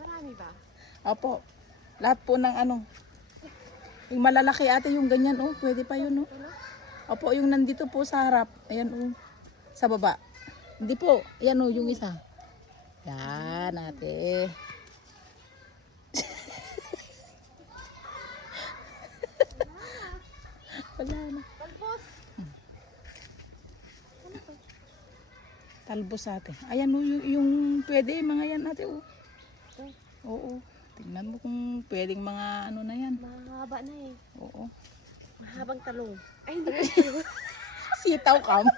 Marami ba? Opo. Lahat po ng ano. Yung malalaki ate yung ganyan oh. Pwede pa yun oh. Opo, yung nandito po sa harap. Ayan oh. Sa baba. Hindi po. Ayan oh, yung isa. Yan ate. Wala na. Talbos! Talbos ate. Ayan oh, yung pwede mga yan ate oh. Oo. Tingnan mo kung pwedeng mga ano na yan. Mahaba na eh. Oo. Mahabang talong. Ay, hindi pa talong. Sitaw kam.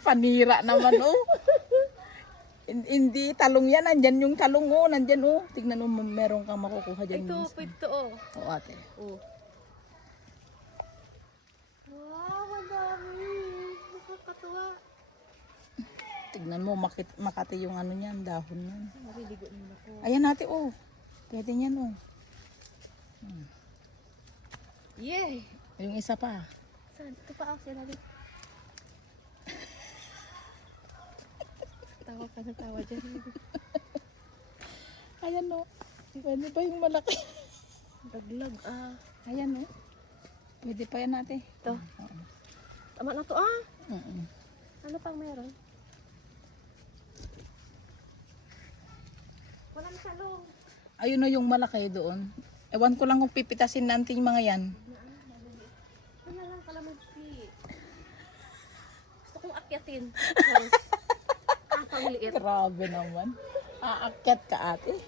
Panira naman oh. Hindi talong yan. Nandyan yung talong oh. Nandyan oh. Tignan mo meron kang makukuha dyan. Ito, pwede to oh. Oo ate. Oh. Wow, ang dami. Nakakatuwa. Tignan mo makati yung ano niyan. Dahon yan. Mariligo naman ako. Ayan ate oh. Pwede yan oh. Yay! Yung isa pa. Saan? Ito pa ako siya natin. Tawa ka na tawa dyan. Ayan oh. Pwede pa yung malaki. Daglag ah. Ayan oh. Pwede pa yan ate. Ito. Oo. Tama na to ah. Mm-mm. Ano pang meron? Walang talong. Ayun na yung malaki doon. Ewan ko lang kung pipitasin natin yung mga yan. Ano lang kalamansi. Gusto kong akyatin. Kasang liit. Grabe naman. Aakyat ka ate.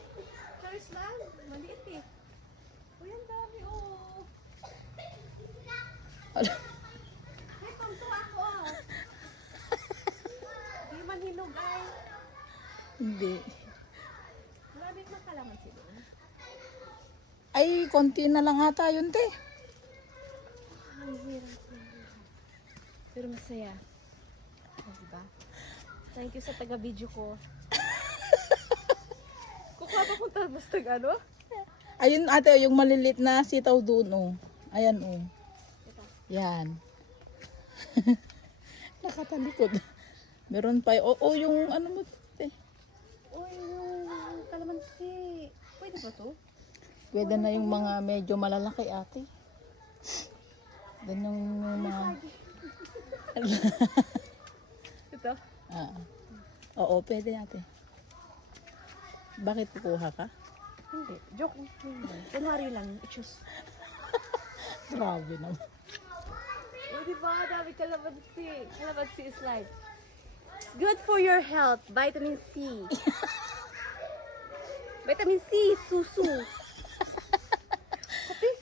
Charis lang. Maliit eh. Uy, ang dami oh. Ay, tumto ako oh. Di man hinog ay. Hindi. Marami na kalamansi doon. Ay, konti na lang ata yun te. Ang hirap. Pero masaya. Oh, diba? Thank you sa taga-video ko. Kukuha pa kung tapos ano? Ayun ate, yung malilit na sitaw doon oh. Ayan oh. Ito. Yan. Nakatalikod. Meron pa oh, yung ano mo te. Uy, yung kalamansi. Pwede ba to? Pwede na yung mga medyo malalaki ate. Dan yung mga... Ito? Ah. Oo, pwede ate. Bakit kukuha ka? Hindi. Joke. Kunwari lang. I-choose. Grabe naman. Oh, diba? Dami kalamansi. Kalamansi is life. It's good for your health. Vitamin C. Vitamin C. Susu.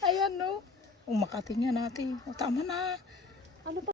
Ayan no. Makati nga natin. O, tama na. Ano pa?